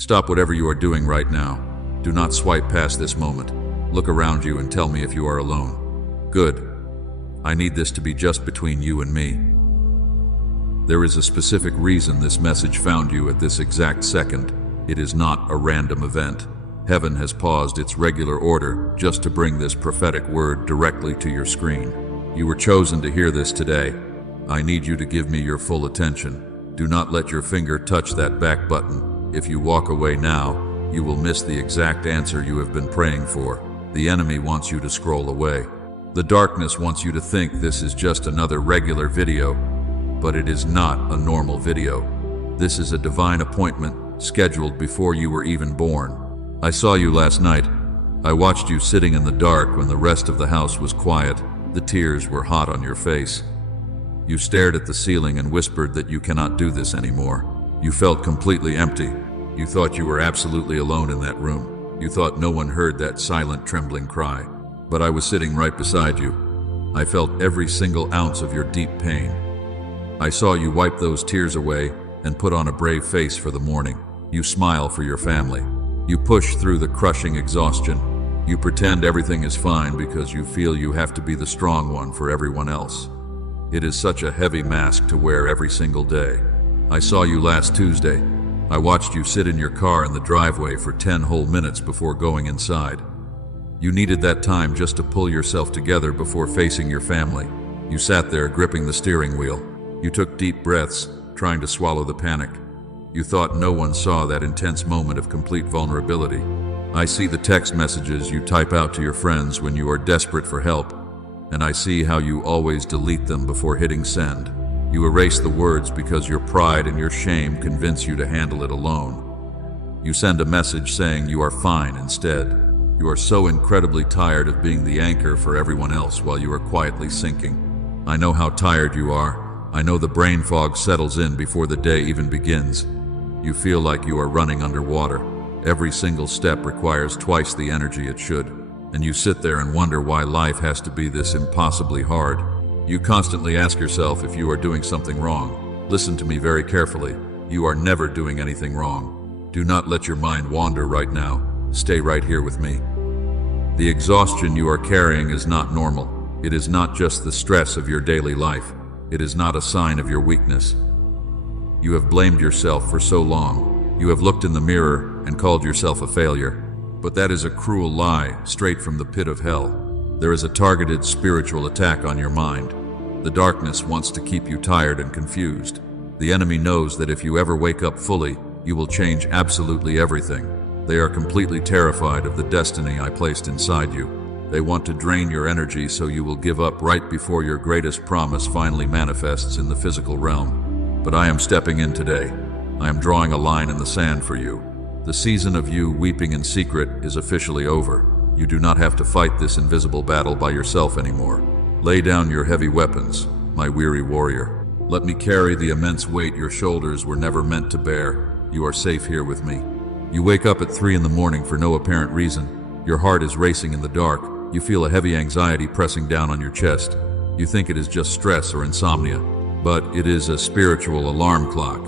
Stop whatever you are doing right now. Do not swipe past this moment. Look around you and tell me if you are alone. Good. I need this to be just between you and me. There is a specific reason this message found you at this exact second. It is not a random event. Heaven has paused its regular order just to bring this prophetic word directly to your screen. You were chosen to hear this today. I need you to give me your full attention. Do not let your finger touch that back button. If you walk away now, you will miss the exact answer you have been praying for. The enemy wants you to scroll away. The darkness wants you to think this is just another regular video, but it is not a normal video. This is a divine appointment scheduled before you were even born. I saw you last night. I watched you sitting in the dark when the rest of the house was quiet. The tears were hot on your face. You stared at the ceiling and whispered that you cannot do this anymore. You felt completely empty. You thought you were absolutely alone in that room. You thought no one heard that silent, trembling cry. But I was sitting right beside you. I felt every single ounce of your deep pain. I saw you wipe those tears away and put on a brave face for the morning. You smile for your family. You push through the crushing exhaustion. You pretend everything is fine because you feel you have to be the strong one for everyone else. It is such a heavy mask to wear every single day. I saw you last Tuesday. I watched you sit in your car in the driveway for 10 whole minutes before going inside. You needed that time just to pull yourself together before facing your family. You sat there gripping the steering wheel. You took deep breaths, trying to swallow the panic. You thought no one saw that intense moment of complete vulnerability. I see the text messages you type out to your friends when you are desperate for help, and I see how you always delete them before hitting send. You erase the words because your pride and your shame convince you to handle it alone. You send a message saying you are fine instead. You are so incredibly tired of being the anchor for everyone else while you are quietly sinking. I know how tired you are. I know the brain fog settles in before the day even begins. You feel like you are running underwater. Every single step requires twice the energy it should, and you sit there and wonder why life has to be this impossibly hard. You constantly ask yourself if you are doing something wrong. Listen to me very carefully. You are never doing anything wrong. Do not let your mind wander right now. Stay right here with me. The exhaustion you are carrying is not normal. It is not just the stress of your daily life. It is not a sign of your weakness. You have blamed yourself for so long. You have looked in the mirror and called yourself a failure. But that is a cruel lie, straight from the pit of hell. There is a targeted spiritual attack on your mind. The darkness wants to keep you tired and confused. The enemy knows that if you ever wake up fully, you will change absolutely everything. They are completely terrified of the destiny I placed inside you. They want to drain your energy so you will give up right before your greatest promise finally manifests in the physical realm. But I am stepping in today. I am drawing a line in the sand for you. The season of you weeping in secret is officially over. You do not have to fight this invisible battle by yourself anymore. Lay down your heavy weapons, my weary warrior. Let me carry the immense weight your shoulders were never meant to bear. You are safe here with me. You wake up at 3 in the morning for no apparent reason. Your heart is racing in the dark. You feel a heavy anxiety pressing down on your chest. You think it is just stress or insomnia, but it is a spiritual alarm clock.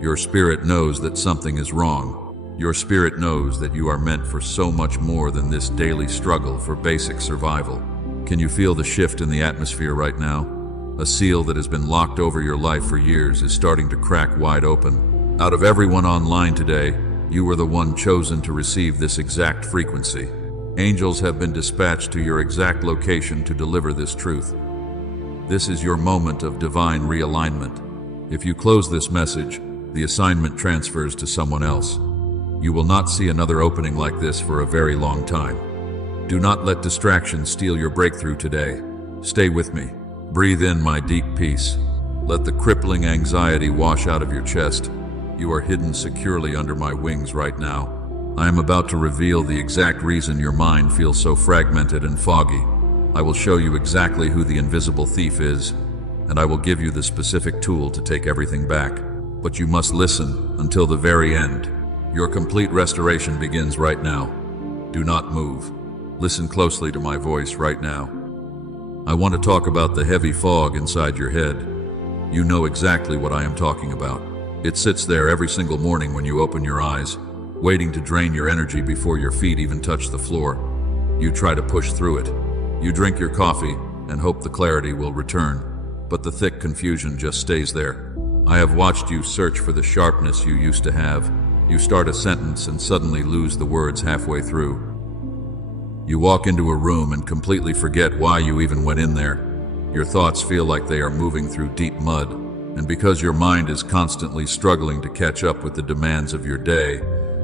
Your spirit knows that something is wrong. Your spirit knows that you are meant for so much more than this daily struggle for basic survival. Can you feel the shift in the atmosphere right now? A seal that has been locked over your life for years is starting to crack wide open. Out of everyone online today, you were the one chosen to receive this exact frequency. Angels have been dispatched to your exact location to deliver this truth. This is your moment of divine realignment. If you close this message, the assignment transfers to someone else. You will not see another opening like this for a very long time. Do not let distractions steal your breakthrough today. Stay with me. Breathe in my deep peace. Let the crippling anxiety wash out of your chest. You are hidden securely under my wings right now. I am about to reveal the exact reason your mind feels so fragmented and foggy. I will show you exactly who the invisible thief is, and I will give you the specific tool to take everything back. But you must listen until the very end. Your complete restoration begins right now. Do not move. Listen closely to my voice right now. I want to talk about the heavy fog inside your head. You know exactly what I am talking about. It sits there every single morning when you open your eyes, waiting to drain your energy before your feet even touch the floor. You try to push through it. You drink your coffee and hope the clarity will return, but the thick confusion just stays there. I have watched you search for the sharpness you used to have. You start a sentence and suddenly lose the words halfway through. You walk into a room and completely forget why you even went in there. Your thoughts feel like they are moving through deep mud, and because your mind is constantly struggling to catch up with the demands of your day,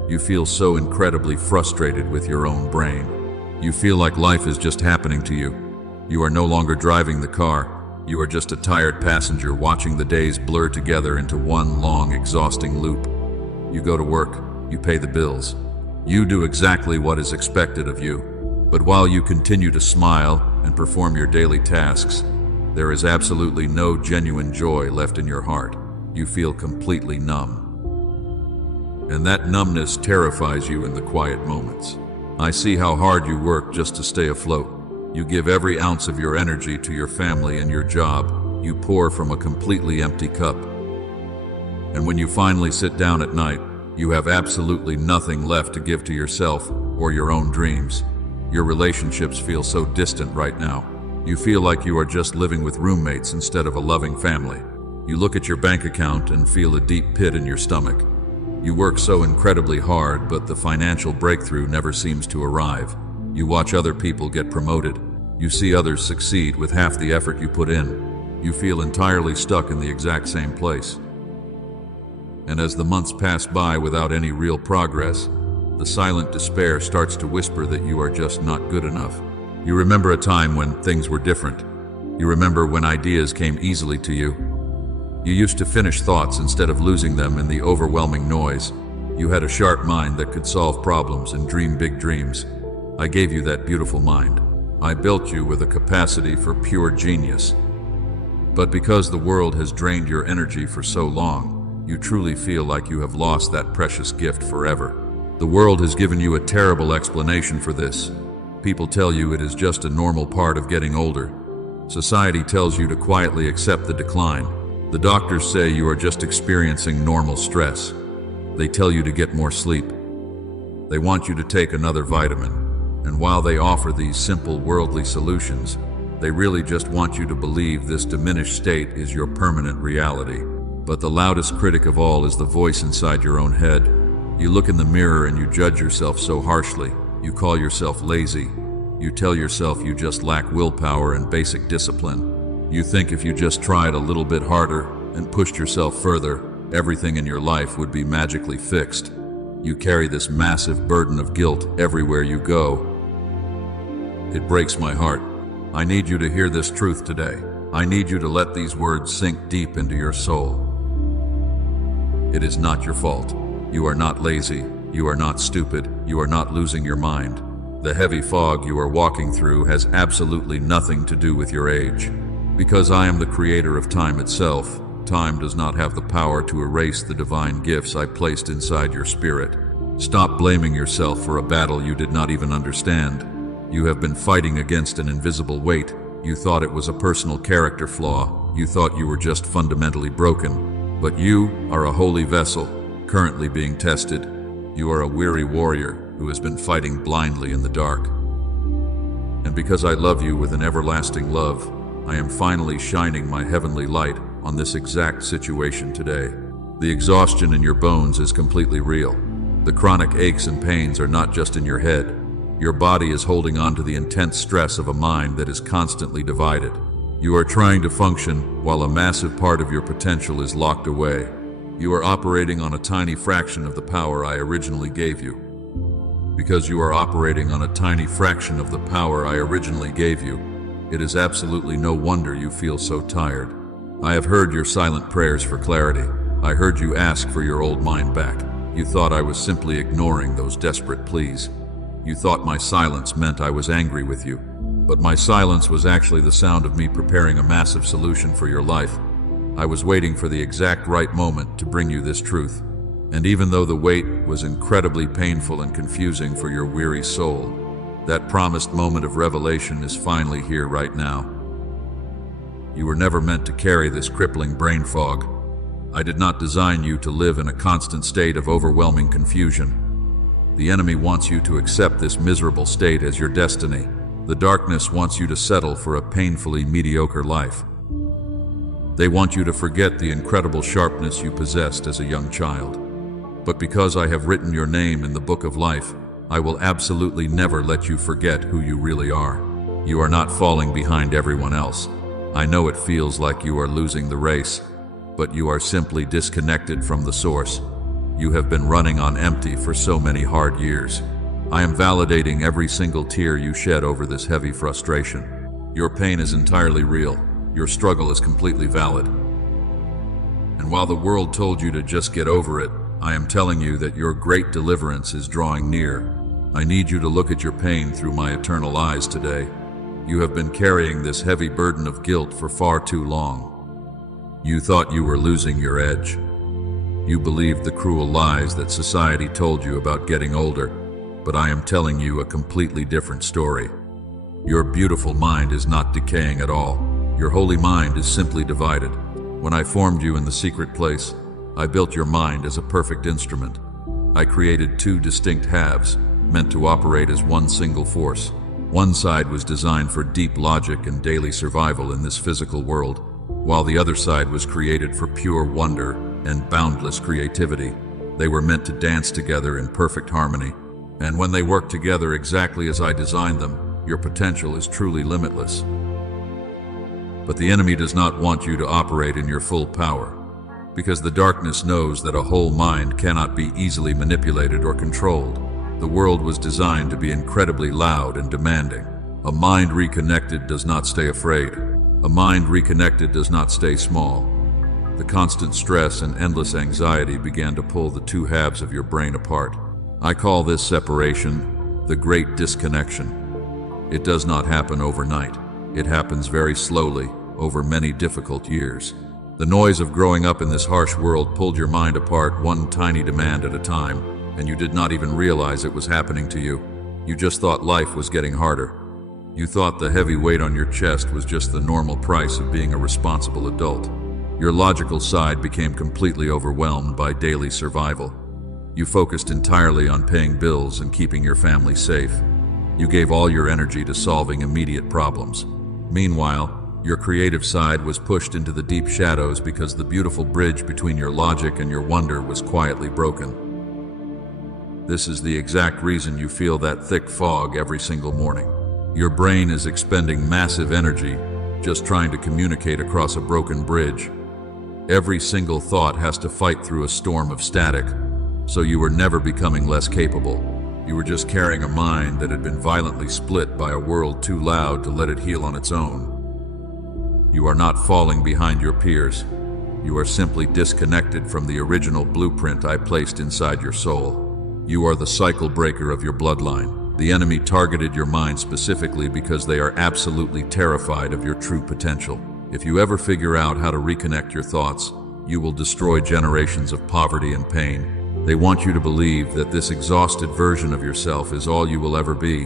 you feel so incredibly frustrated with your own brain. You feel like life is just happening to you. You are no longer driving the car. You are just a tired passenger watching the days blur together into one long, exhausting loop. You go to work. You pay the bills. You do exactly what is expected of you. But while you continue to smile and perform your daily tasks, there is absolutely no genuine joy left in your heart. You feel completely numb. And that numbness terrifies you in the quiet moments. I see how hard you work just to stay afloat. You give every ounce of your energy to your family and your job. You pour from a completely empty cup. And when you finally sit down at night, you have absolutely nothing left to give to yourself or your own dreams. Your relationships feel so distant right now. You feel like you are just living with roommates instead of a loving family. You look at your bank account and feel a deep pit in your stomach. You work so incredibly hard, but the financial breakthrough never seems to arrive. You watch other people get promoted. You see others succeed with half the effort you put in. You feel entirely stuck in the exact same place. And as the months pass by without any real progress, the silent despair starts to whisper that you are just not good enough. You remember a time when things were different. You remember when ideas came easily to you. You used to finish thoughts instead of losing them in the overwhelming noise. You had a sharp mind that could solve problems and dream big dreams. I gave you that beautiful mind. I built you with a capacity for pure genius. But because the world has drained your energy for so long, you truly feel like you have lost that precious gift forever. The world has given you a terrible explanation for this. People tell you it is just a normal part of getting older. Society tells you to quietly accept the decline. The doctors say you are just experiencing normal stress. They tell you to get more sleep. They want you to take another vitamin. And while they offer these simple worldly solutions, they really just want you to believe this diminished state is your permanent reality. But the loudest critic of all is the voice inside your own head. You look in the mirror and you judge yourself so harshly. You call yourself lazy. You tell yourself you just lack willpower and basic discipline. You think if you just tried a little bit harder and pushed yourself further, everything in your life would be magically fixed. You carry this massive burden of guilt everywhere you go. It breaks my heart. I need you to hear this truth today. I need you to let these words sink deep into your soul. It is not your fault. You are not lazy. You are not stupid. You are not losing your mind. The heavy fog you are walking through has absolutely nothing to do with your age. Because I am the creator of time itself, time does not have the power to erase the divine gifts I placed inside your spirit. Stop blaming yourself for a battle you did not even understand. You have been fighting against an invisible weight. You thought it was a personal character flaw. You thought you were just fundamentally broken. But you are a holy vessel, currently being tested. You are a weary warrior who has been fighting blindly in the dark. And because I love you with an everlasting love, I am finally shining my heavenly light on this exact situation today. The exhaustion in your bones is completely real. The chronic aches and pains are not just in your head. Your body is holding on to the intense stress of a mind that is constantly divided. You are trying to function while a massive part of your potential is locked away. You are operating on a tiny fraction of the power I originally gave you. Because you are operating on a tiny fraction of the power I originally gave you, it is absolutely no wonder you feel so tired. I have heard your silent prayers for clarity. I heard you ask for your old mind back. You thought I was simply ignoring those desperate pleas. You thought my silence meant I was angry with you. But my silence was actually the sound of me preparing a massive solution for your life. I was waiting for the exact right moment to bring you this truth. And even though the wait was incredibly painful and confusing for your weary soul, that promised moment of revelation is finally here right now. You were never meant to carry this crippling brain fog. I did not design you to live in a constant state of overwhelming confusion. The enemy wants you to accept this miserable state as your destiny. The darkness wants you to settle for a painfully mediocre life. They want you to forget the incredible sharpness you possessed as a young child. But because I have written your name in the book of life, I will absolutely never let you forget who you really are. You are not falling behind everyone else. I know it feels like you are losing the race, but you are simply disconnected from the source. You have been running on empty for so many hard years. I am validating every single tear you shed over this heavy frustration. Your pain is entirely real. Your struggle is completely valid. And while the world told you to just get over it, I am telling you that your great deliverance is drawing near. I need you to look at your pain through my eternal eyes today. You have been carrying this heavy burden of guilt for far too long. You thought you were losing your edge. You believed the cruel lies that society told you about getting older, but I am telling you a completely different story. Your beautiful mind is not decaying at all. Your holy mind is simply divided. When I formed you in the secret place, I built your mind as a perfect instrument. I created two distinct halves, meant to operate as one single force. One side was designed for deep logic and daily survival in this physical world, while the other side was created for pure wonder and boundless creativity. They were meant to dance together in perfect harmony, and when they work together exactly as I designed them, your potential is truly limitless. But the enemy does not want you to operate in your full power, because the darkness knows that a whole mind cannot be easily manipulated or controlled. The world was designed to be incredibly loud and demanding. A mind reconnected does not stay afraid. A mind reconnected does not stay small. The constant stress and endless anxiety began to pull the two halves of your brain apart. I call this separation the great disconnection. It does not happen overnight. It happens very slowly, over many difficult years. The noise of growing up in this harsh world pulled your mind apart one tiny demand at a time, and you did not even realize it was happening to you. You just thought life was getting harder. You thought the heavy weight on your chest was just the normal price of being a responsible adult. Your logical side became completely overwhelmed by daily survival. You focused entirely on paying bills and keeping your family safe. You gave all your energy to solving immediate problems. Meanwhile, your creative side was pushed into the deep shadows because the beautiful bridge between your logic and your wonder was quietly broken. This is the exact reason you feel that thick fog every single morning. Your brain is expending massive energy just trying to communicate across a broken bridge. Every single thought has to fight through a storm of static, so you were never becoming less capable. You were just carrying a mind that had been violently split by a world too loud to let it heal on its own. You are not falling behind your peers. You are simply disconnected from the original blueprint I placed inside your soul. You are the cycle breaker of your bloodline. The enemy targeted your mind specifically because they are absolutely terrified of your true potential. If you ever figure out how to reconnect your thoughts, you will destroy generations of poverty and pain. They want you to believe that this exhausted version of yourself is all you will ever be,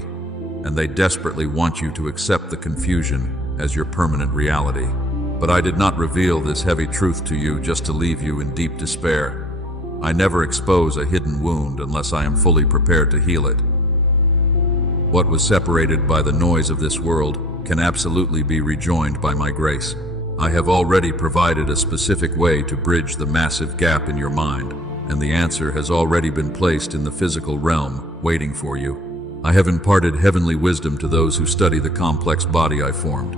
and they desperately want you to accept the confusion as your permanent reality. But I did not reveal this heavy truth to you just to leave you in deep despair. I never expose a hidden wound unless I am fully prepared to heal it. What was separated by the noise of this world can absolutely be rejoined by my grace. I have already provided a specific way to bridge the massive gap in your mind, and the answer has already been placed in the physical realm, waiting for you. I have imparted heavenly wisdom to those who study the complex body I formed.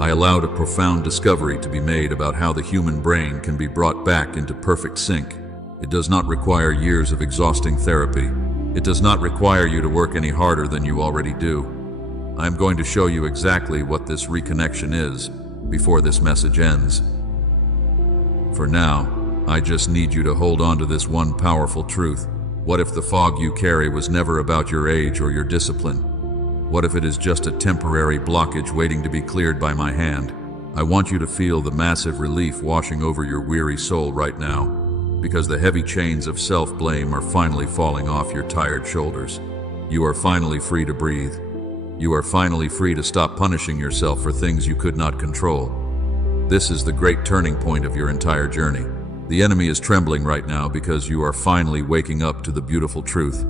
I allowed a profound discovery to be made about how the human brain can be brought back into perfect sync. It does not require years of exhausting therapy. It does not require you to work any harder than you already do. I am going to show you exactly what this reconnection is before this message ends. For now, I just need you to hold on to this one powerful truth. What if the fog you carry was never about your age or your discipline? What if it is just a temporary blockage waiting to be cleared by my hand? I want you to feel the massive relief washing over your weary soul right now, because the heavy chains of self-blame are finally falling off your tired shoulders. You are finally free to breathe. You are finally free to stop punishing yourself for things you could not control. This is the great turning point of your entire journey. The enemy is trembling right now because you are finally waking up to the beautiful truth.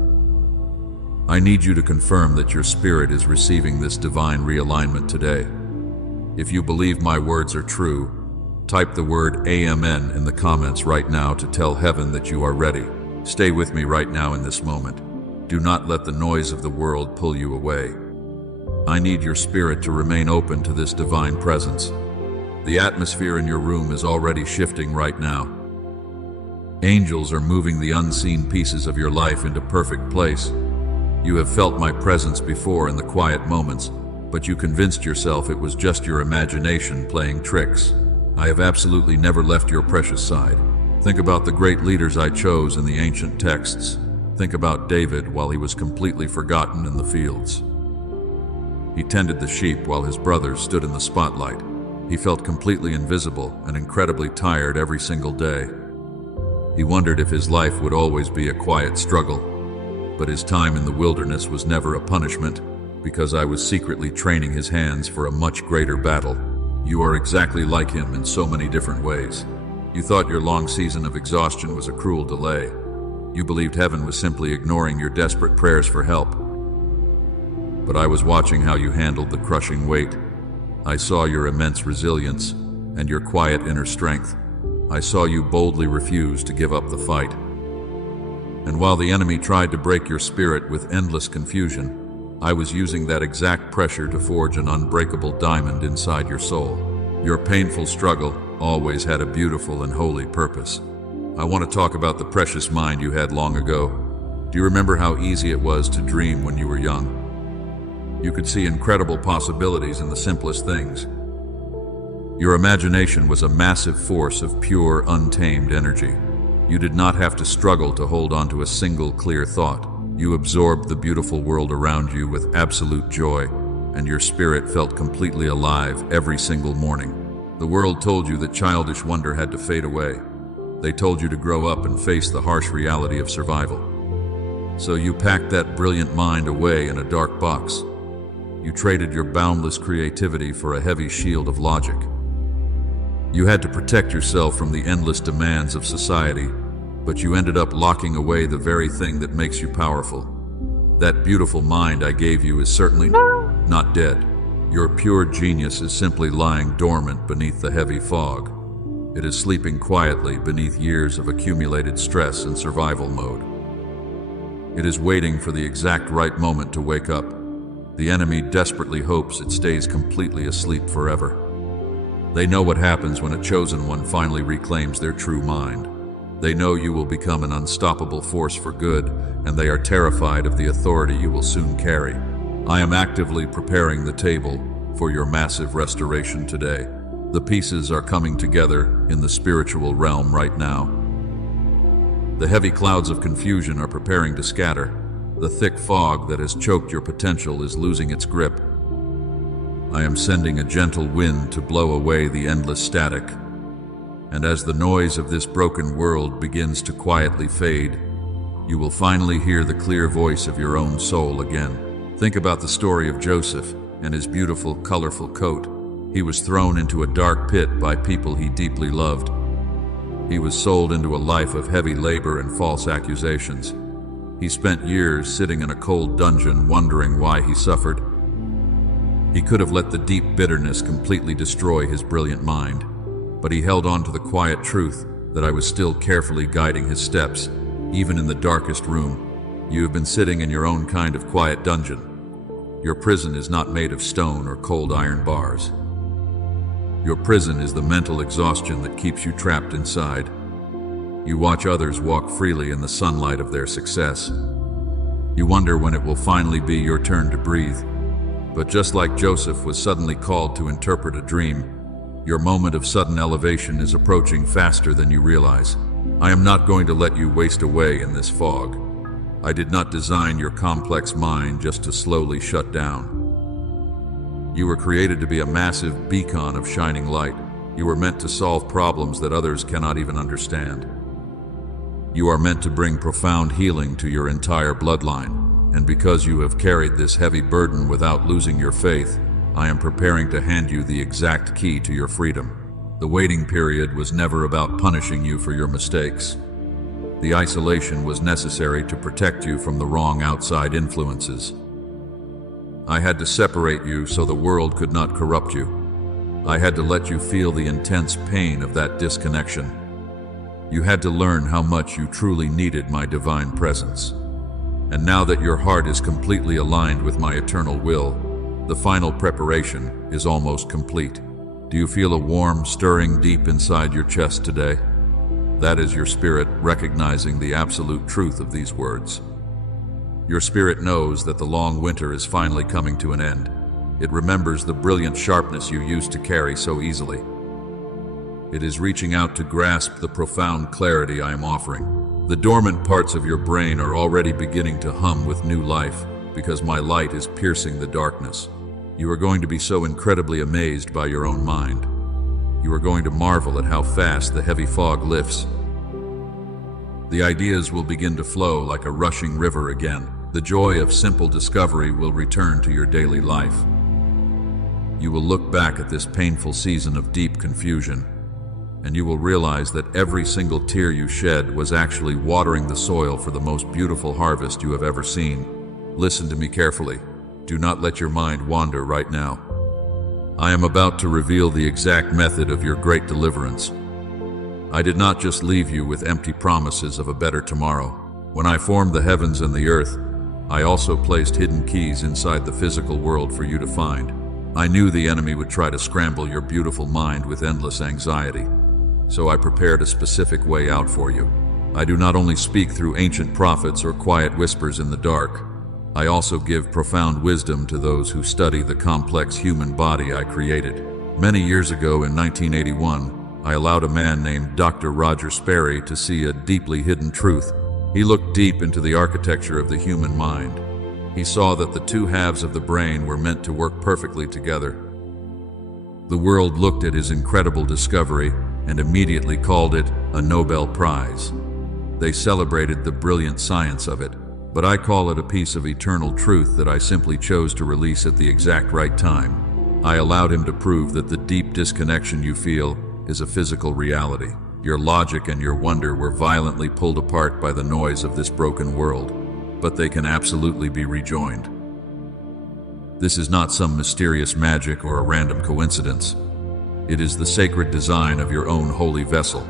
I need you to confirm that your spirit is receiving this divine realignment today. If you believe my words are true, type the word Amen in the comments right now to tell heaven that you are ready. Stay with me right now in this moment. Do not let the noise of the world pull you away. I need your spirit to remain open to this divine presence. The atmosphere in your room is already shifting right now. Angels are moving the unseen pieces of your life into perfect place. You have felt my presence before in the quiet moments, but you convinced yourself it was just your imagination playing tricks. I have absolutely never left your precious side. Think about the great leaders I chose in the ancient texts. Think about David while he was completely forgotten in the fields. He tended the sheep while his brothers stood in the spotlight. He felt completely invisible and incredibly tired every single day. He wondered if his life would always be a quiet struggle, but his time in the wilderness was never a punishment, because I was secretly training his hands for a much greater battle. You are exactly like him in so many different ways. You thought your long season of exhaustion was a cruel delay. You believed heaven was simply ignoring your desperate prayers for help. But I was watching how you handled the crushing weight. I saw your immense resilience and your quiet inner strength. I saw you boldly refuse to give up the fight. And while the enemy tried to break your spirit with endless confusion, I was using that exact pressure to forge an unbreakable diamond inside your soul. Your painful struggle always had a beautiful and holy purpose. I want to talk about the precious mind you had long ago. Do you remember how easy it was to dream when you were young? You could see incredible possibilities in the simplest things. Your imagination was a massive force of pure, untamed energy. You did not have to struggle to hold on to a single clear thought. You absorbed the beautiful world around you with absolute joy, and your spirit felt completely alive every single morning. The world told you that childish wonder had to fade away. They told you to grow up and face the harsh reality of survival. So you packed that brilliant mind away in a dark box. You traded your boundless creativity for a heavy shield of logic. You had to protect yourself from the endless demands of society, but you ended up locking away the very thing that makes you powerful. That beautiful mind I gave you is certainly not dead. Your pure genius is simply lying dormant beneath the heavy fog. It is sleeping quietly beneath years of accumulated stress and survival mode. It is waiting for the exact right moment to wake up. The enemy desperately hopes it stays completely asleep forever. They know what happens when a chosen one finally reclaims their true mind. They know you will become an unstoppable force for good, and they are terrified of the authority you will soon carry. I am actively preparing the table for your massive restoration today. The pieces are coming together in the spiritual realm right now. The heavy clouds of confusion are preparing to scatter. The thick fog that has choked your potential is losing its grip. I am sending a gentle wind to blow away the endless static. And as the noise of this broken world begins to quietly fade, you will finally hear the clear voice of your own soul again. Think about the story of Joseph and his beautiful, colorful coat. He was thrown into a dark pit by people he deeply loved. He was sold into a life of heavy labor and false accusations. He spent years sitting in a cold dungeon wondering why he suffered. He could have let the deep bitterness completely destroy his brilliant mind, but he held on to the quiet truth that I was still carefully guiding his steps, even in the darkest room. You have been sitting in your own kind of quiet dungeon. Your prison is not made of stone or cold iron bars. Your prison is the mental exhaustion that keeps you trapped inside. You watch others walk freely in the sunlight of their success. You wonder when it will finally be your turn to breathe. But just like Joseph was suddenly called to interpret a dream, your moment of sudden elevation is approaching faster than you realize. I am not going to let you waste away in this fog. I did not design your complex mind just to slowly shut down. You were created to be a massive beacon of shining light. You were meant to solve problems that others cannot even understand. You are meant to bring profound healing to your entire bloodline. And because you have carried this heavy burden without losing your faith, I am preparing to hand you the exact key to your freedom. The waiting period was never about punishing you for your mistakes. The isolation was necessary to protect you from the wrong outside influences. I had to separate you so the world could not corrupt you. I had to let you feel the intense pain of that disconnection. You had to learn how much you truly needed my divine presence. And now that your heart is completely aligned with my eternal will, the final preparation is almost complete. Do you feel a warm stirring deep inside your chest today? That is your spirit recognizing the absolute truth of these words. Your spirit knows that the long winter is finally coming to an end. It remembers the brilliant sharpness you used to carry so easily. It is reaching out to grasp the profound clarity I am offering. The dormant parts of your brain are already beginning to hum with new life because my light is piercing the darkness. You are going to be so incredibly amazed by your own mind. You are going to marvel at how fast the heavy fog lifts. The ideas will begin to flow like a rushing river again. The joy of simple discovery will return to your daily life. You will look back at this painful season of deep confusion, and you will realize that every single tear you shed was actually watering the soil for the most beautiful harvest you have ever seen. Listen to me carefully. Do not let your mind wander right now. I am about to reveal the exact method of your great deliverance. I did not just leave you with empty promises of a better tomorrow. When I formed the heavens and the earth, I also placed hidden keys inside the physical world for you to find. I knew the enemy would try to scramble your beautiful mind with endless anxiety, so I prepared a specific way out for you. I do not only speak through ancient prophets or quiet whispers in the dark, I also give profound wisdom to those who study the complex human body I created. Many years ago in 1981, I allowed a man named Dr. Roger Sperry to see a deeply hidden truth. He looked deep into the architecture of the human mind. He saw that the two halves of the brain were meant to work perfectly together. The world looked at his incredible discovery and immediately called it a Nobel Prize. They celebrated the brilliant science of it, but I call it a piece of eternal truth that I simply chose to release at the exact right time. I allowed him to prove that the deep disconnection you feel is a physical reality. Your logic and your wonder were violently pulled apart by the noise of this broken world, but they can absolutely be rejoined. This is not some mysterious magic or a random coincidence. It is the sacred design of your own holy vessel.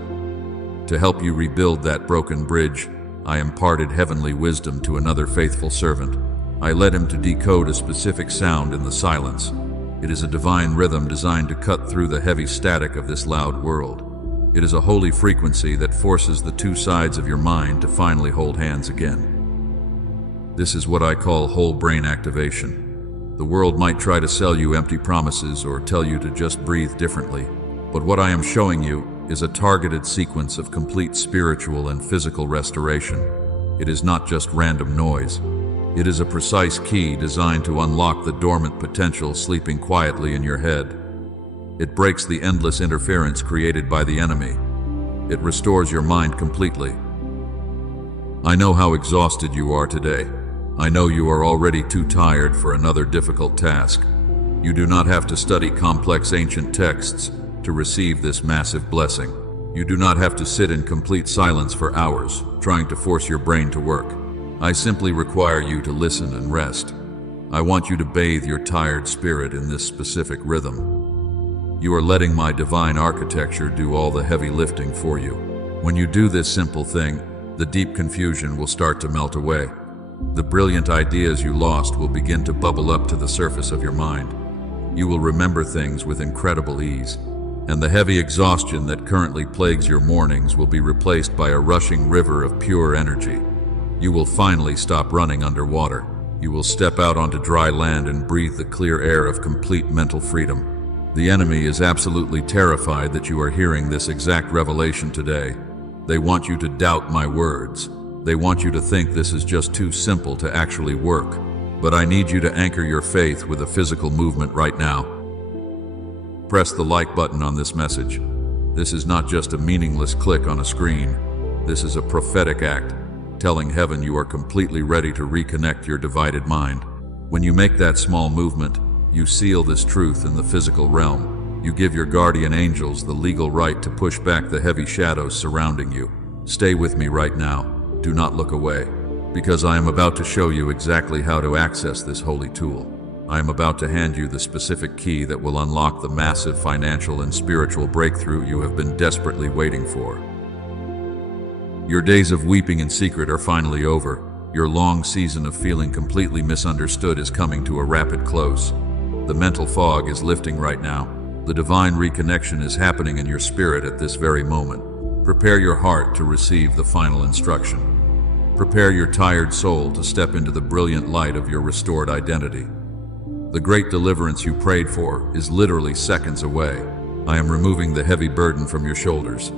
To help you rebuild that broken bridge, I imparted heavenly wisdom to another faithful servant. I led him to decode a specific sound in the silence. It is a divine rhythm designed to cut through the heavy static of this loud world. It is a holy frequency that forces the two sides of your mind to finally hold hands again. This is what I call whole brain activation. The world might try to sell you empty promises or tell you to just breathe differently, but what I am showing you is a targeted sequence of complete spiritual and physical restoration. It is not just random noise. It is a precise key designed to unlock the dormant potential sleeping quietly in your head. It breaks the endless interference created by the enemy. It restores your mind completely. I know how exhausted you are today. I know you are already too tired for another difficult task. You do not have to study complex ancient texts to receive this massive blessing. You do not have to sit in complete silence for hours, trying to force your brain to work. I simply require you to listen and rest. I want you to bathe your tired spirit in this specific rhythm. You are letting my divine architecture do all the heavy lifting for you. When you do this simple thing, the deep confusion will start to melt away. The brilliant ideas you lost will begin to bubble up to the surface of your mind. You will remember things with incredible ease, and the heavy exhaustion that currently plagues your mornings will be replaced by a rushing river of pure energy. You will finally stop running underwater. You will step out onto dry land and breathe the clear air of complete mental freedom. The enemy is absolutely terrified that you are hearing this exact revelation today. They want you to doubt my words. They want you to think this is just too simple to actually work. But I need you to anchor your faith with a physical movement right now. Press the like button on this message. This is not just a meaningless click on a screen. This is a prophetic act, telling heaven you are completely ready to reconnect your divided mind. When you make that small movement, you seal this truth in the physical realm. You give your guardian angels the legal right to push back the heavy shadows surrounding you. Stay with me right now. Do not look away, because I am about to show you exactly how to access this holy tool. I am about to hand you the specific key that will unlock the massive financial and spiritual breakthrough you have been desperately waiting for. Your days of weeping in secret are finally over. Your long season of feeling completely misunderstood is coming to a rapid close. The mental fog is lifting right now. The divine reconnection is happening in your spirit at this very moment. Prepare your heart to receive the final instruction. Prepare your tired soul to step into the brilliant light of your restored identity. The great deliverance you prayed for is literally seconds away. I am removing the heavy burden from your shoulders.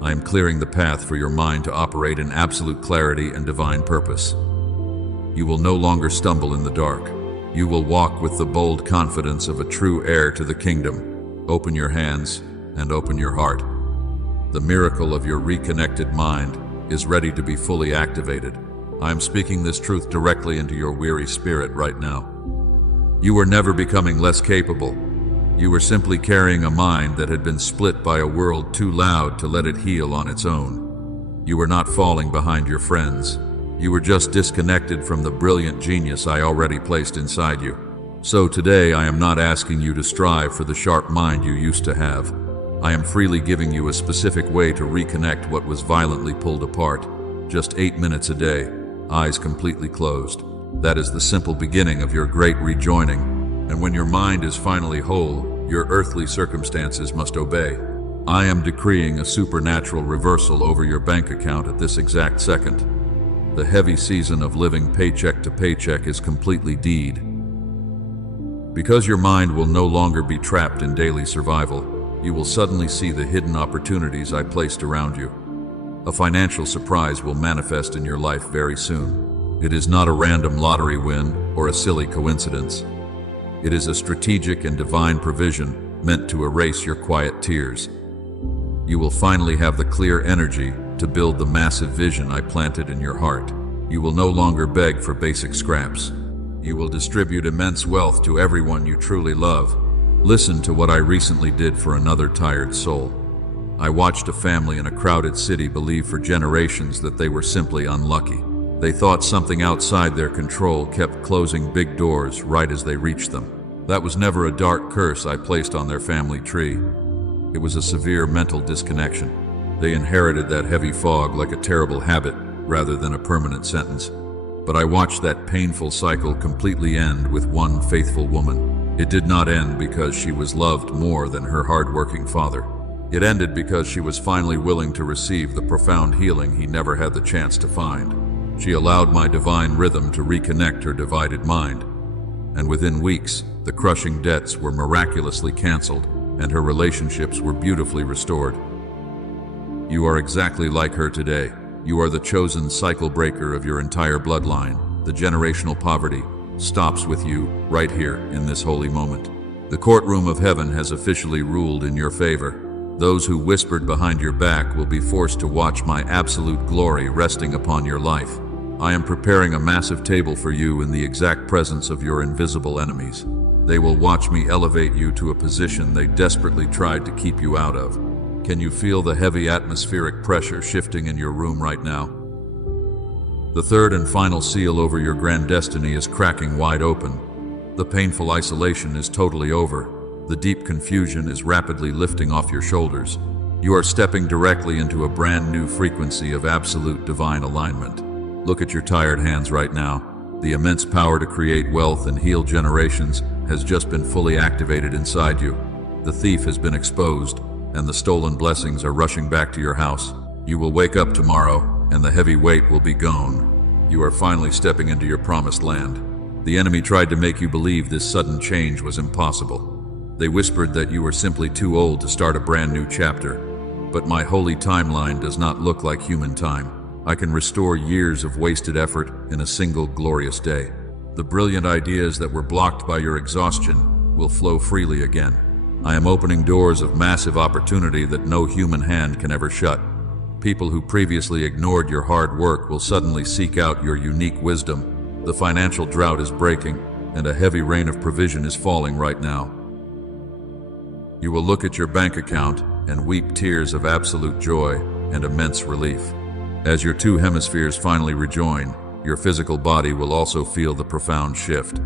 I am clearing the path for your mind to operate in absolute clarity and divine purpose. You will no longer stumble in the dark. You will walk with the bold confidence of a true heir to the kingdom. Open your hands and open your heart. The miracle of your reconnected mind is ready to be fully activated. I am speaking this truth directly into your weary spirit right now. You were never becoming less capable. You were simply carrying a mind that had been split by a world too loud to let it heal on its own. You were not falling behind your friends. You were just disconnected from the brilliant genius I already placed inside you. So today I am not asking you to strive for the sharp mind you used to have. I am freely giving you a specific way to reconnect what was violently pulled apart. Just 8 minutes a day, eyes completely closed. That is the simple beginning of your great rejoining. And when your mind is finally whole, your earthly circumstances must obey. I am decreeing a supernatural reversal over your bank account at this exact second. The heavy season of living paycheck to paycheck is completely deed. Because your mind will no longer be trapped in daily survival, you will suddenly see the hidden opportunities I placed around you. A financial surprise will manifest in your life very soon. It is not a random lottery win or a silly coincidence. It is a strategic and divine provision meant to erase your quiet tears. You will finally have the clear energy to build the massive vision I planted in your heart. You will no longer beg for basic scraps. You will distribute immense wealth to everyone you truly love. Listen to what I recently did for another tired soul. I watched a family in a crowded city believe for generations that they were simply unlucky. They thought something outside their control kept closing big doors right as they reached them. That was never a dark curse I placed on their family tree. It was a severe mental disconnection. They inherited that heavy fog like a terrible habit rather than a permanent sentence. But I watched that painful cycle completely end with one faithful woman. It did not end because she was loved more than her hard-working father. It ended because she was finally willing to receive the profound healing he never had the chance to find. She allowed my divine rhythm to reconnect her divided mind. And within weeks, the crushing debts were miraculously canceled, and her relationships were beautifully restored. You are exactly like her today. You are the chosen cycle breaker of your entire bloodline. The generational poverty stops with you right here in this holy moment. The courtroom of heaven has officially ruled in your favor. Those who whispered behind your back will be forced to watch my absolute glory resting upon your life. I am preparing a massive table for you in the exact presence of your invisible enemies. They will watch me elevate you to a position they desperately tried to keep you out of. Can you feel the heavy atmospheric pressure shifting in your room right now? The third and final seal over your grand destiny is cracking wide open. The painful isolation is totally over. The deep confusion is rapidly lifting off your shoulders. You are stepping directly into a brand new frequency of absolute divine alignment. Look at your tired hands right now. The immense power to create wealth and heal generations has just been fully activated inside you. The thief has been exposed, and the stolen blessings are rushing back to your house. You will wake up tomorrow, and the heavy weight will be gone. You are finally stepping into your promised land. The enemy tried to make you believe this sudden change was impossible. They whispered that you were simply too old to start a brand new chapter. But my holy timeline does not look like human time. I can restore years of wasted effort in a single glorious day. The brilliant ideas that were blocked by your exhaustion will flow freely again. I am opening doors of massive opportunity that no human hand can ever shut. People who previously ignored your hard work will suddenly seek out your unique wisdom. The financial drought is breaking, and a heavy rain of provision is falling right now. You will look at your bank account and weep tears of absolute joy and immense relief. As your two hemispheres finally rejoin, your physical body will also feel the profound shift.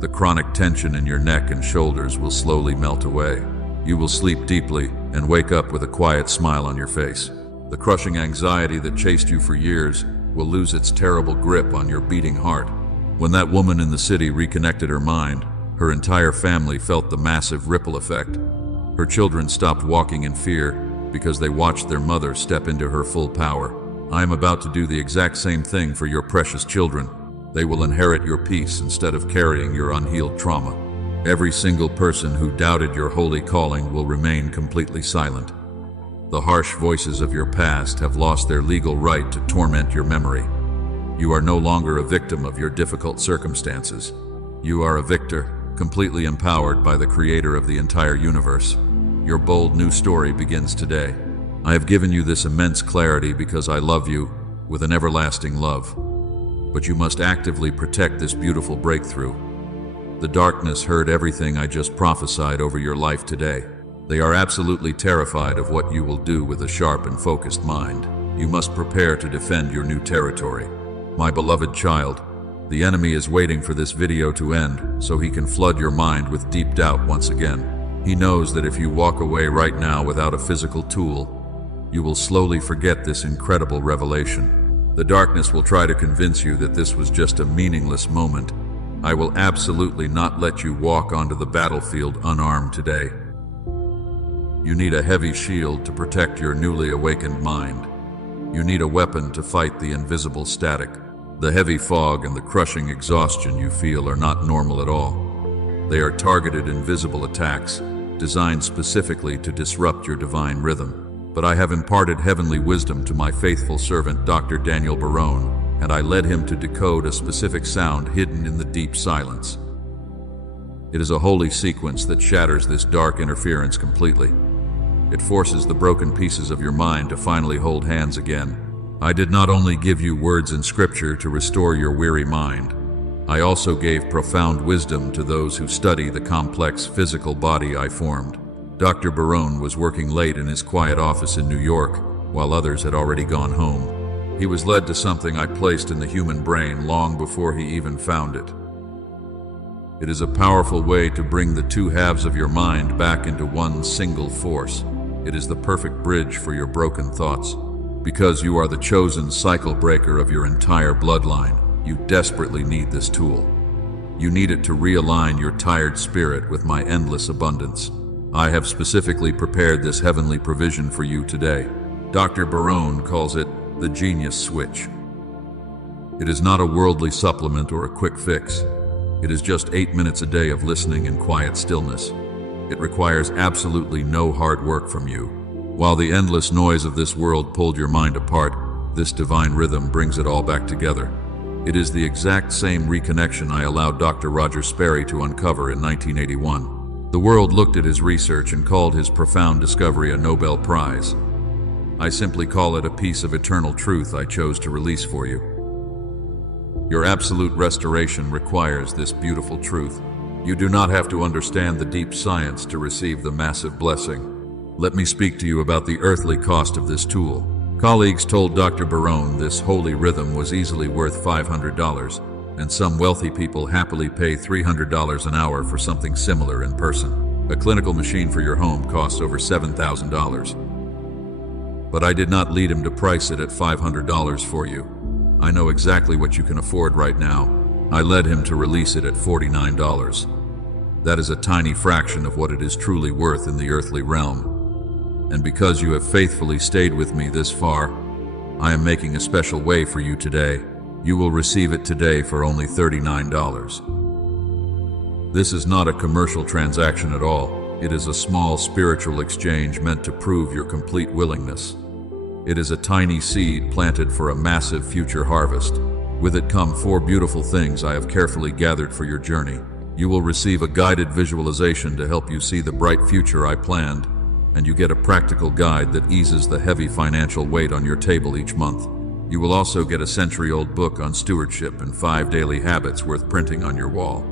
The chronic tension in your neck and shoulders will slowly melt away. You will sleep deeply and wake up with a quiet smile on your face. The crushing anxiety that chased you for years will lose its terrible grip on your beating heart. When that woman in the city reconnected her mind, her entire family felt the massive ripple effect. Her children stopped walking in fear because they watched their mother step into her full power. I am about to do the exact same thing for your precious children. They will inherit your peace instead of carrying your unhealed trauma. Every single person who doubted your holy calling will remain completely silent. The harsh voices of your past have lost their legal right to torment your memory. You are no longer a victim of your difficult circumstances. You are a victor, completely empowered by the creator of the entire universe. Your bold new story begins today. I have given you this immense clarity because I love you with an everlasting love. But you must actively protect this beautiful breakthrough. The darkness heard everything I just prophesied over your life today. They are absolutely terrified of what you will do with a sharp and focused mind. You must prepare to defend your new territory. My beloved child, the enemy is waiting for this video to end so he can flood your mind with deep doubt once again. He knows that if you walk away right now without a physical tool, you will slowly forget this incredible revelation. The darkness will try to convince you that this was just a meaningless moment. I will absolutely not let you walk onto the battlefield unarmed today. You need a heavy shield to protect your newly awakened mind. You need a weapon to fight the invisible static. The heavy fog and the crushing exhaustion you feel are not normal at all. They are targeted invisible attacks, designed specifically to disrupt your divine rhythm. But I have imparted heavenly wisdom to my faithful servant Dr. Daniel Barone, and I led him to decode a specific sound hidden in the deep silence. It is a holy sequence that shatters this dark interference completely. It forces the broken pieces of your mind to finally hold hands again. I did not only give you words in scripture to restore your weary mind, I also gave profound wisdom to those who study the complex physical body I formed. Dr. Barone was working late in his quiet office in New York, while others had already gone home. He was led to something I placed in the human brain long before he even found it. It is a powerful way to bring the two halves of your mind back into one single force. It is the perfect bridge for your broken thoughts. Because you are the chosen cycle breaker of your entire bloodline, you desperately need this tool. You need it to realign your tired spirit with my endless abundance. I have specifically prepared this heavenly provision for you today. Dr. Barone calls it the genius switch. It is not a worldly supplement or a quick fix. It is just 8 minutes a day of listening in quiet stillness. It requires absolutely no hard work from you. While the endless noise of this world pulled your mind apart, this divine rhythm brings it all back together. It is the exact same reconnection I allowed Dr. Roger Sperry to uncover in 1981. The world looked at his research and called his profound discovery a Nobel Prize. I simply call it a piece of eternal truth I chose to release for you. Your absolute restoration requires this beautiful truth. You do not have to understand the deep science to receive the massive blessing. Let me speak to you about the earthly cost of this tool. Colleagues told Dr. Barone this holy rhythm was easily worth $500. And some wealthy people happily pay $300 an hour for something similar in person. A clinical machine for your home costs over $7,000. But I did not lead him to price it at $500 for you. I know exactly what you can afford right now. I led him to release it at $49. That is a tiny fraction of what it is truly worth in the earthly realm. And because you have faithfully stayed with me this far, I am making a special way for you today. You will receive it today for only $39. This is not a commercial transaction at all. It is a small spiritual exchange meant to prove your complete willingness. It is a tiny seed planted for a massive future harvest. With it come 4 beautiful things I have carefully gathered for your journey. You will receive a guided visualization to help you see the bright future I planned, and you get a practical guide that eases the heavy financial weight on your table each month. You will also get a century-old book on stewardship and 5 daily habits worth printing on your wall.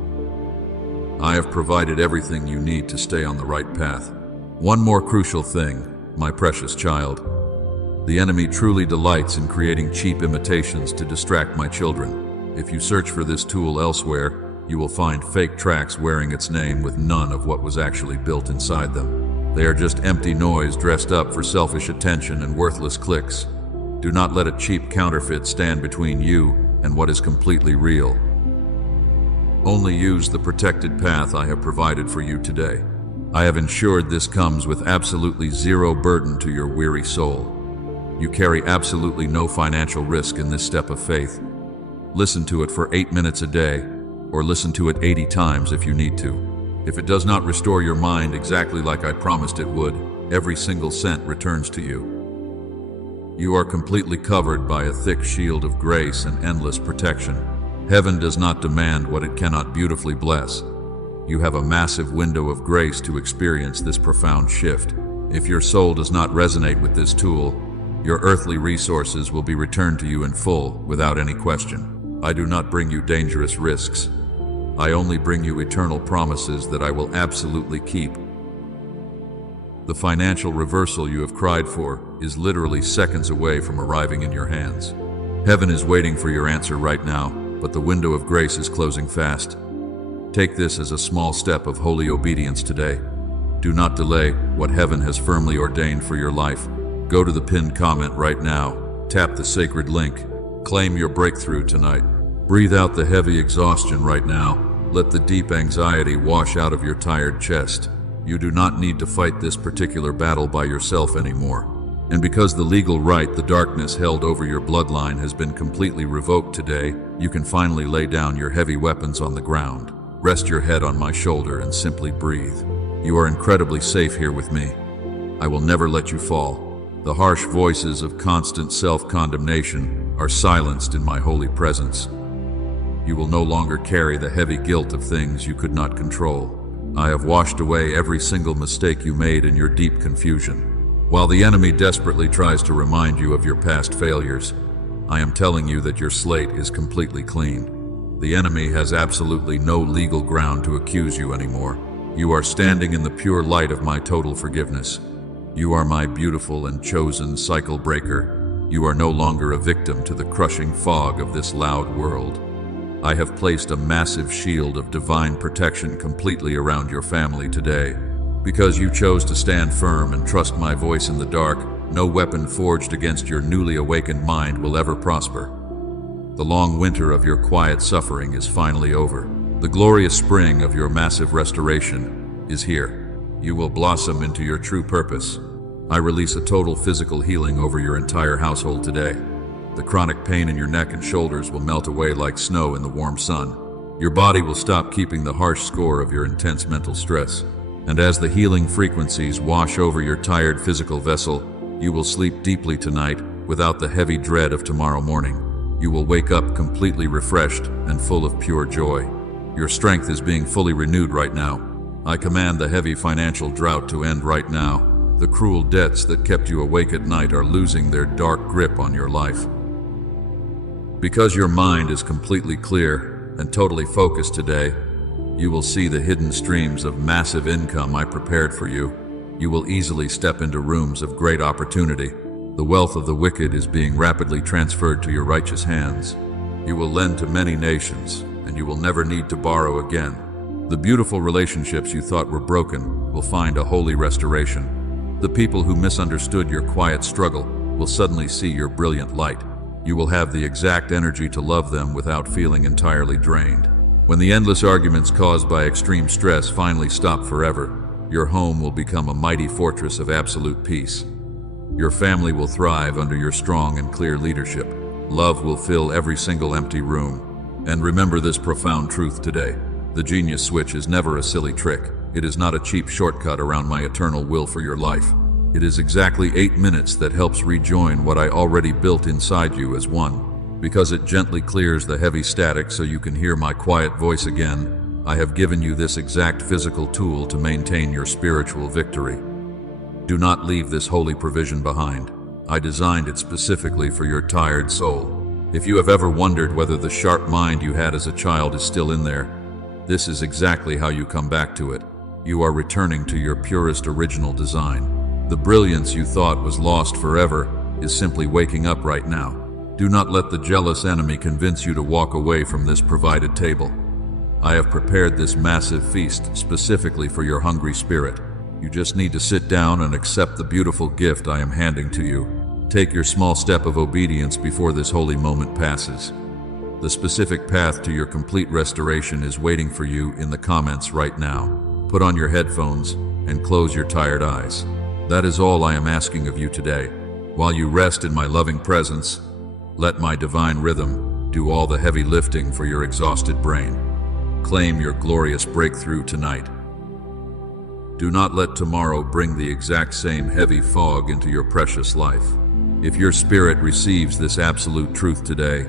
I have provided everything you need to stay on the right path. One more crucial thing, my precious child. The enemy truly delights in creating cheap imitations to distract my children. If you search for this tool elsewhere, you will find fake tracks wearing its name with none of what was actually built inside them. They are just empty noise dressed up for selfish attention and worthless clicks. Do not let a cheap counterfeit stand between you and what is completely real. Only use the protected path I have provided for you today. I have ensured this comes with absolutely zero burden to your weary soul. You carry absolutely no financial risk in this step of faith. Listen to it for 8 minutes a day, or listen to it 80 times if you need to. If it does not restore your mind exactly like I promised it would, every single cent returns to you. You are completely covered by a thick shield of grace and endless protection. Heaven does not demand what it cannot beautifully bless. You have a massive window of grace to experience this profound shift. If your soul does not resonate with this tool, your earthly resources will be returned to you in full without any question. I do not bring you dangerous risks. I only bring you eternal promises that I will absolutely keep. The financial reversal you have cried for is literally seconds away from arriving in your hands. Heaven is waiting for your answer right now, but the window of grace is closing fast. Take this as a small step of holy obedience today. Do not delay what heaven has firmly ordained for your life. Go to the pinned comment right now, tap the sacred link, claim your breakthrough tonight. Breathe out the heavy exhaustion right now. Let the deep anxiety wash out of your tired chest. You do not need to fight this particular battle by yourself anymore. And because the legal right the darkness held over your bloodline has been completely revoked today, you can finally lay down your heavy weapons on the ground. Rest your head on my shoulder and simply breathe. You are incredibly safe here with me. I will never let you fall. The harsh voices of constant self-condemnation are silenced in my holy presence. You will no longer carry the heavy guilt of things you could not control. I have washed away every single mistake you made in your deep confusion. While the enemy desperately tries to remind you of your past failures, I am telling you that your slate is completely clean. The enemy has absolutely no legal ground to accuse you anymore. You are standing in the pure light of my total forgiveness. You are my beautiful and chosen cycle breaker. You are no longer a victim to the crushing fog of this loud world. I have placed a massive shield of divine protection completely around your family today. Because you chose to stand firm and trust my voice in the dark, no weapon forged against your newly awakened mind will ever prosper. The long winter of your quiet suffering is finally over. The glorious spring of your massive restoration is here. You will blossom into your true purpose. I release a total physical healing over your entire household today. The chronic pain in your neck and shoulders will melt away like snow in the warm sun. Your body will stop keeping the harsh score of your intense mental stress. And as the healing frequencies wash over your tired physical vessel, you will sleep deeply tonight without the heavy dread of tomorrow morning. You will wake up completely refreshed and full of pure joy. Your strength is being fully renewed right now. I command the heavy financial drought to end right now. The cruel debts that kept you awake at night are losing their dark grip on your life. Because your mind is completely clear and totally focused today, you will see the hidden streams of massive income I prepared for you. You will easily step into rooms of great opportunity. The wealth of the wicked is being rapidly transferred to your righteous hands. You will lend to many nations, and you will never need to borrow again. The beautiful relationships you thought were broken will find a holy restoration. The people who misunderstood your quiet struggle will suddenly see your brilliant light. You will have the exact energy to love them without feeling entirely drained. When the endless arguments caused by extreme stress finally stop forever, your home will become a mighty fortress of absolute peace. Your family will thrive under your strong and clear leadership. Love will fill every single empty room. And remember this profound truth today. The genius switch is never a silly trick. It is not a cheap shortcut around my eternal will for your life. It is exactly 8 minutes that helps rejoin what I already built inside you as one. Because it gently clears the heavy static so you can hear my quiet voice again, I have given you this exact physical tool to maintain your spiritual victory. Do not leave this holy provision behind. I designed it specifically for your tired soul. If you have ever wondered whether the sharp mind you had as a child is still in there, this is exactly how you come back to it. You are returning to your purest original design. The brilliance you thought was lost forever is simply waking up right now. Do not let the jealous enemy convince you to walk away from this provided table. I have prepared this massive feast specifically for your hungry spirit. You just need to sit down and accept the beautiful gift I am handing to you. Take your small step of obedience before this holy moment passes. The specific path to your complete restoration is waiting for you in the comments right now. Put on your headphones and close your tired eyes. That is all I am asking of you today. While you rest in my loving presence, let my divine rhythm do all the heavy lifting for your exhausted brain. Claim your glorious breakthrough tonight. Do not let tomorrow bring the exact same heavy fog into your precious life. If your spirit receives this absolute truth today,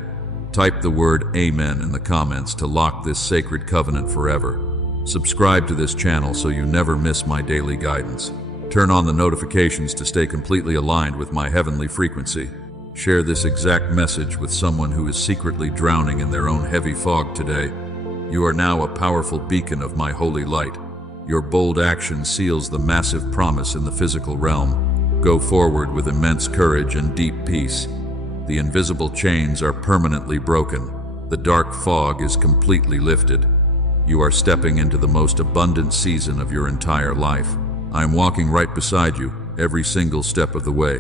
type the word Amen in the comments to lock this sacred covenant forever. Subscribe to this channel so you never miss my daily guidance. Turn on the notifications to stay completely aligned with my heavenly frequency. Share this exact message with someone who is secretly drowning in their own heavy fog today. You are now a powerful beacon of my holy light. Your bold action seals the massive promise in the physical realm. Go forward with immense courage and deep peace. The invisible chains are permanently broken. The dark fog is completely lifted. You are stepping into the most abundant season of your entire life. I am walking right beside you every single step of the way.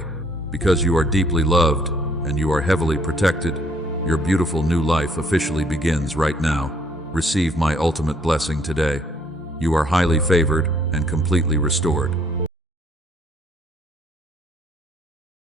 Because you are deeply loved and you are heavily protected, your beautiful new life officially begins right now. Receive my ultimate blessing today. You are highly favored and completely restored.